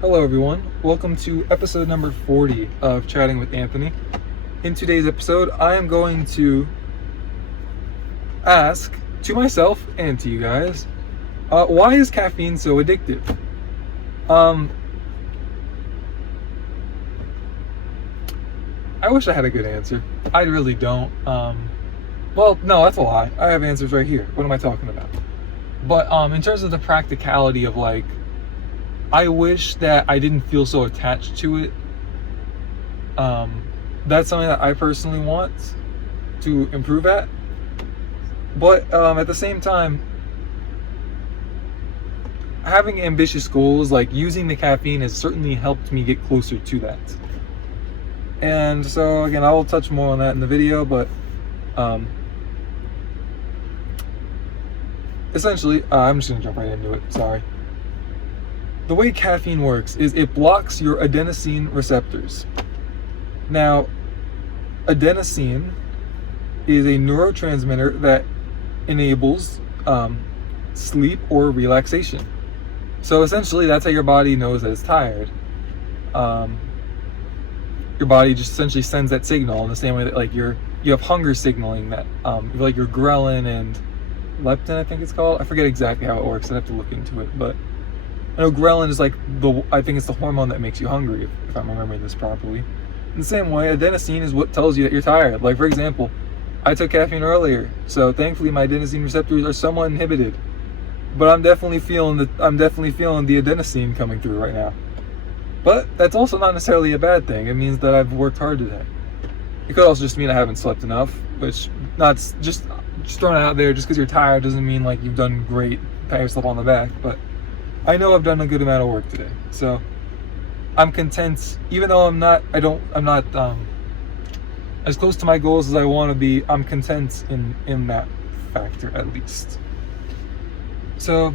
Hello everyone, welcome to episode number 40 of Chatting with Anthony. In today's episode, I am going to ask to myself and to you guys, why is caffeine so addictive? I wish I had a good answer. I really don't. Well, no, that's a lie. I have answers right here. What am I talking about? But in terms of the practicality of I wish that I didn't feel so attached to it. That's something that I personally want to improve at. But at the same time, having ambitious goals, like using the caffeine, has certainly helped me get closer to that. And so again, I will touch more on that in the video, but essentially, I'm just gonna jump right into it, sorry. The way caffeine works is it blocks your adenosine receptors. Now, adenosine is a neurotransmitter that enables sleep or relaxation. So essentially, that's how your body knows that it's tired. Your body just essentially sends that signal in the same way that you have hunger signaling that like your ghrelin and leptin, I think it's called. I forget exactly how it works. I'd have to look into it, but I know ghrelin is I think it's the hormone that makes you hungry, if I'm remembering this properly. In the same way, adenosine is what tells you that you're tired. Like, for example, I took caffeine earlier, so thankfully my adenosine receptors are somewhat inhibited. But I'm definitely feeling the adenosine coming through right now. But that's also not necessarily a bad thing. It means that I've worked hard today. It could also just mean I haven't slept enough, which just throwing it out there. Just because you're tired doesn't mean like you've done great, pat yourself on the back. But I know I've done a good amount of work today, so I'm content. Even though I'm not as close to my goals as I want to be, I'm content in that factor at least. So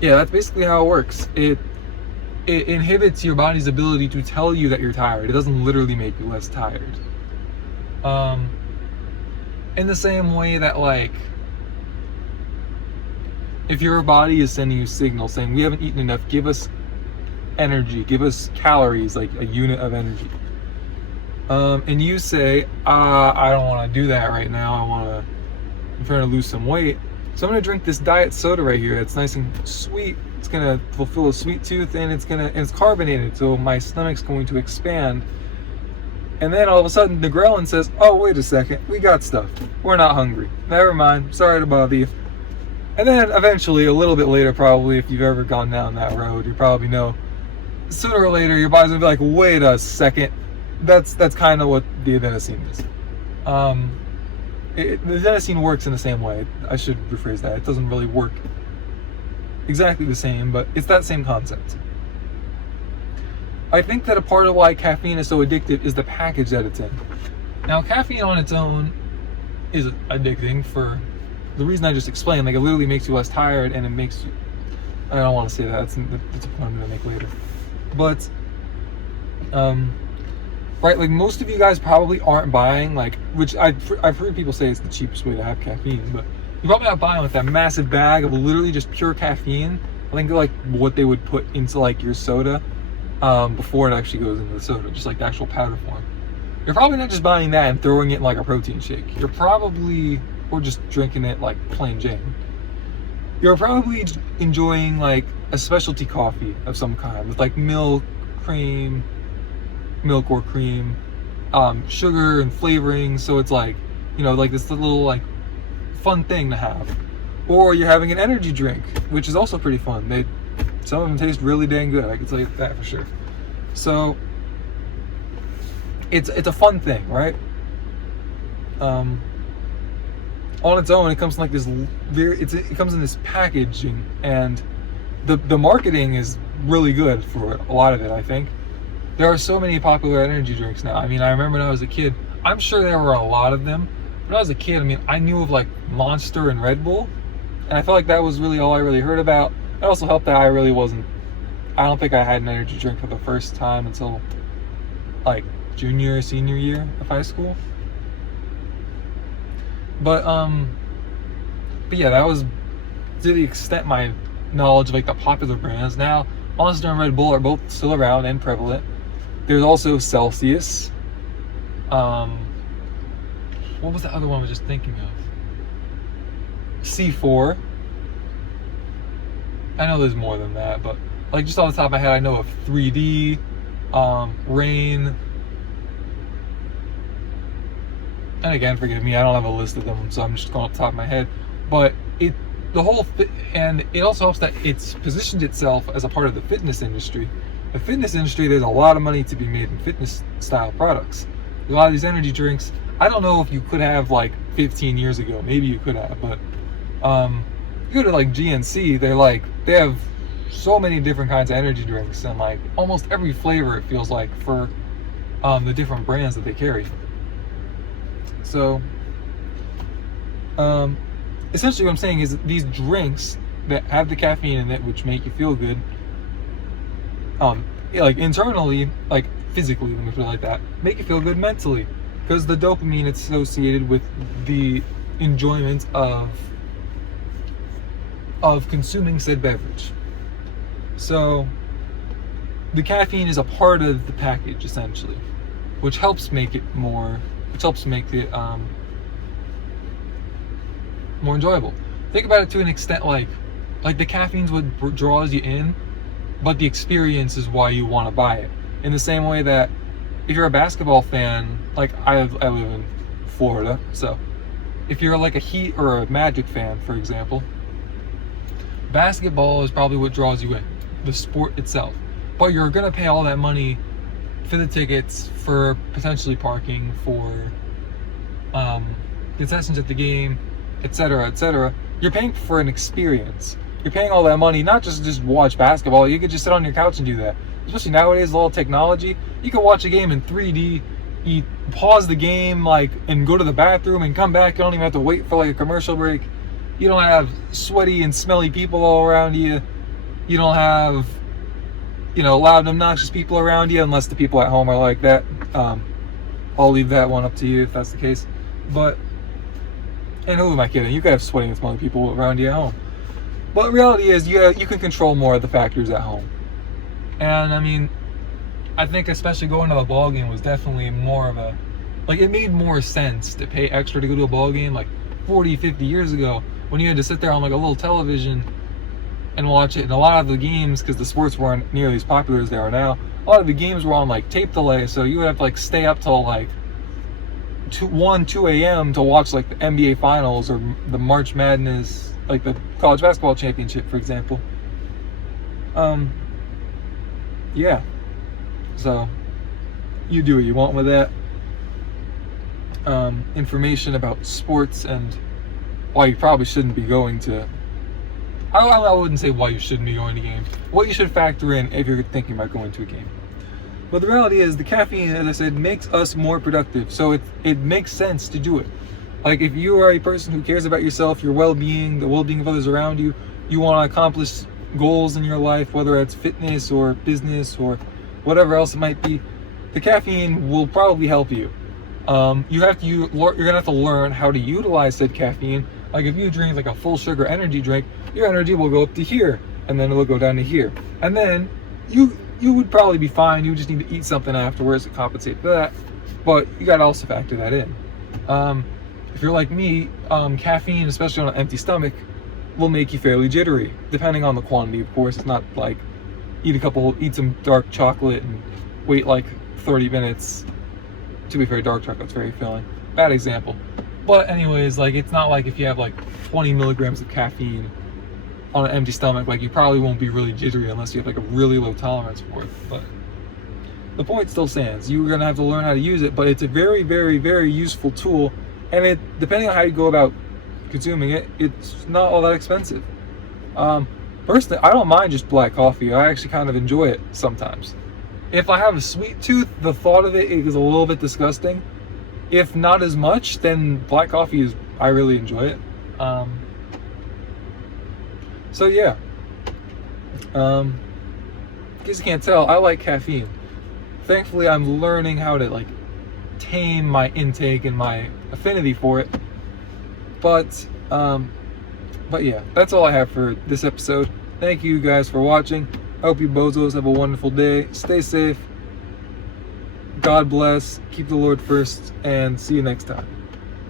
yeah, that's basically how it works. It inhibits your body's ability to tell you that you're tired. It doesn't literally make you less tired. In the same way that if your body is sending you signals saying we haven't eaten enough, give us energy, give us calories, like a unit of energy. And you say, I don't want to do that right now. I'm trying to lose some weight. So I'm going to drink this diet soda right here. It's nice and sweet. It's going to fulfill a sweet tooth, and it's carbonated. So my stomach's going to expand. And then all of a sudden the ghrelin says, oh, wait a second. We got stuff. We're not hungry. Never mind. Sorry to bother you. And then eventually, a little bit later, probably, if you've ever gone down that road, you probably know, sooner or later, your body's gonna be like, wait a second. That's kind of what the adenosine is. The adenosine works in the same way. I should rephrase that. It doesn't really work exactly the same, but it's that same concept. I think that a part of why caffeine is so addictive is the package that it's in. Now, caffeine on its own is addicting for the reason I just explained. Like, it literally makes you less tired, and it makes you, I don't want to say that, that's a point I'm going to make later. But right, like most of you guys probably aren't buying which I've heard people say is the cheapest way to have caffeine, but you're probably not buying that massive bag of literally just pure caffeine. I think what they would put into your soda before it actually goes into the soda, just like the actual powder form. You're probably not just buying that and throwing it in a protein shake. You're probably, or just drinking it like plain Jane. You're probably enjoying a specialty coffee of some kind with milk or cream, sugar and flavoring. So it's this little fun thing to have. Or you're having an energy drink, which is also pretty fun. Some of them taste really dang good. I can tell you that for sure. So it's a fun thing, right? On its own, it comes in it comes in this packaging, and the marketing is really good for a lot of it. I think there are so many popular energy drinks now. I mean, I remember when I was a kid, I'm sure there were a lot of them. When I was a kid, I mean, I knew of Monster and Red Bull, and I felt like that was really all I really heard about. It also helped that I don't think I had an energy drink for the first time until junior or senior year of high school. But yeah, that was to the extent my knowledge of the popular brands. Now Monster and Red Bull are both still around and prevalent. There's also Celsius. What was the other one I was just thinking of? C4. I know there's more than that, but like just off the top of my head, I know of 3D, Rain. And again, forgive me, I don't have a list of them, so I'm just going off the top of my head. But and it also helps that it's positioned itself as a part of the fitness industry. The fitness industry, there's a lot of money to be made in fitness style products. A lot of these energy drinks, I don't know if you could have like 15 years ago, maybe you could have, but you go to like GNC, they have so many different kinds of energy drinks and like almost every flavor, it feels like, for the different brands that they carry. So essentially what I'm saying is these drinks that have the caffeine in it, which make you feel good, like internally, like physically, let me put it like that, make you feel good mentally, because the dopamine it's associated with the enjoyment of consuming said beverage. So the caffeine is a part of the package essentially, which helps make it more enjoyable. Think about it to an extent, like the caffeine's what draws you in, but the experience is why you want to buy it. In the same way that if you're a basketball fan, like I live in Florida, so if you're like a Heat or a Magic fan, for example, basketball is probably what draws you in, the sport itself. But you're gonna pay all that money for the tickets, for potentially parking, for concessions at the game, etc., etc. You're paying for an experience. You're paying all that money not just watch basketball. You could just sit on your couch and do that. Especially nowadays, with all technology, you can watch a game in 3D. You pause the game and go to the bathroom and come back. You don't even have to wait for like a commercial break. You don't have sweaty and smelly people all around you. You don't have loud, obnoxious people around you, unless the people at home are like that. I'll leave that one up to you if that's the case. But, and who am I kidding? You could have sweaty and smelly people around you at home. But the reality is, you can control more of the factors at home. And I mean, I think especially going to a ball game was definitely more of a, it made more sense to pay extra to go to a ball game 40, 50 years ago, when you had to sit there on a little television and watch it. And a lot of the games, because the sports weren't nearly as popular as they are now, a lot of the games were on tape delay, so you would have to stay up till 2 a.m. to watch the NBA finals or the March Madness, the college basketball championship, for example. Yeah, so you do what you want with that. Information about sports and why you probably shouldn't be going to, I wouldn't say why you shouldn't be going to games, what you should factor in if you're thinking about going to a game. But the reality is, the caffeine, as I said, makes us more productive, so it makes sense to do it. If you are a person who cares about yourself, your well-being, the well-being of others around you, you want to accomplish goals in your life, whether it's fitness or business or whatever else it might be, the caffeine will probably help you. You're gonna have to learn how to utilize said caffeine. If you drink a full sugar energy drink, your energy will go up to here, and then it will go down to here, and then you would probably be fine. You just need to eat something afterwards to compensate for that, but you gotta also factor that in. If you're like me, caffeine, especially on an empty stomach, will make you fairly jittery, depending on the quantity, of course. It's not eat some dark chocolate and wait 30 minutes. To be fair, dark chocolate's very filling. Bad example. But anyways, it's not if you have 20 milligrams of caffeine on an empty stomach, you probably won't be really jittery unless you have a really low tolerance for it. But the point still stands. You're gonna have to learn how to use it, but it's a very, very, very useful tool, and it, depending on how you go about consuming it, it's not all that expensive. Personally, I don't mind just black coffee. I actually kind of enjoy it sometimes. If I have a sweet tooth, the thought of it is a little bit disgusting. If not as much, then black coffee I really enjoy it. So yeah. In case you can't tell, I like caffeine. Thankfully, I'm learning how to tame my intake and my affinity for it. But yeah, that's all I have for this episode. Thank you guys for watching. I hope you bozos have a wonderful day. Stay safe. God bless. Keep the Lord first. And see you next time.